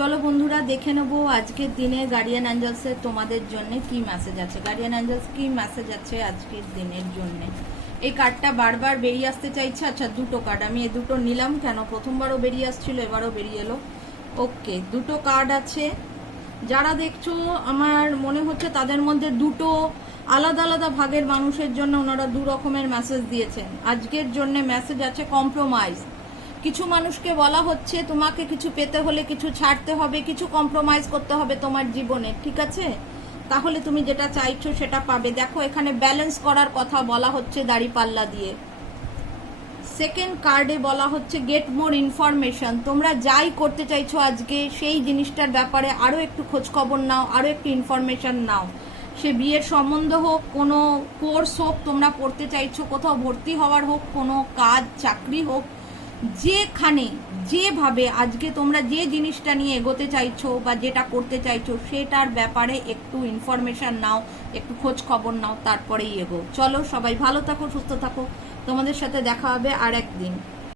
চলো বন্ধুরা দেখে নেবো আজকের দিনে গার্ডিয়ান অ্যাঞ্জেলসের তোমাদের জন্য কি মেসেজ আছে। গার্ডিয়ান অ্যাঞ্জেলস কি মেসেজ আছে আজকের দিনের জন্য। এই কার্ডটা বারবার বেরিয়ে আসতে চাইছে। আচ্ছা, দুটো কার্ড আমি এই দুটো নিলাম। কেন প্রথমবারও বেরিয়ে আসছিল, এবারও বেরিয়ে এলো। ওকে, দুটো কার্ড আছে। যারা দেখছো আমার মনে হচ্ছে তাদের মধ্যে দুটো আলাদা আলাদা ভাগের মানুষের জন্য ওনারা দু রকমের মেসেজ দিয়েছেন। আজকের জন্য মেসেজ আছে কম্প্রোমাইজ। কিছু মানুষকে বলা হচ্ছে তোমাকে কিছু পেতে হলে কিছু ছাড়তে হবে, কিছু কম্প্রোমাইজ করতে হবে তোমার জীবনে, ঠিক আছে? তাহলে তুমি যেটা চাইছো সেটা পাবে। দেখো এখানে ব্যালেন্স করার কথা বলা হচ্ছে দাড়িপাল্লা দিয়ে। সেকেন্ড কার্ডে বলা হচ্ছে গেট মোর ইনফরমেশন। তোমরা যাই করতে চাইছো আজকে সেই জিনিসটার ব্যাপারে আরো একটু খোঁজ খবর নাও, আরো একটু ইনফরমেশন নাও। সে বিয়ের সম্বন্ধ হোক, কোনো কোর্স হোক তোমরা পড়তে চাইছো, কোথাও ভর্তি হওয়ার হোক, কোনো কাজ চাকরি হোক, যেখানে যেভাবে আজকে তোমরা যে জিনিসটা নিয়ে এগোতে চাইছো বা যেটা করতে চাইছো সেটার ব্যাপারে একটু ইনফরমেশন নাও, একটু খোঁজ খবর নাও, তারপরেই এগো। চলো সবাই ভালো থাকো, সুস্থ থাকো। তোমাদের সাথে দেখা হবে আর একদিন।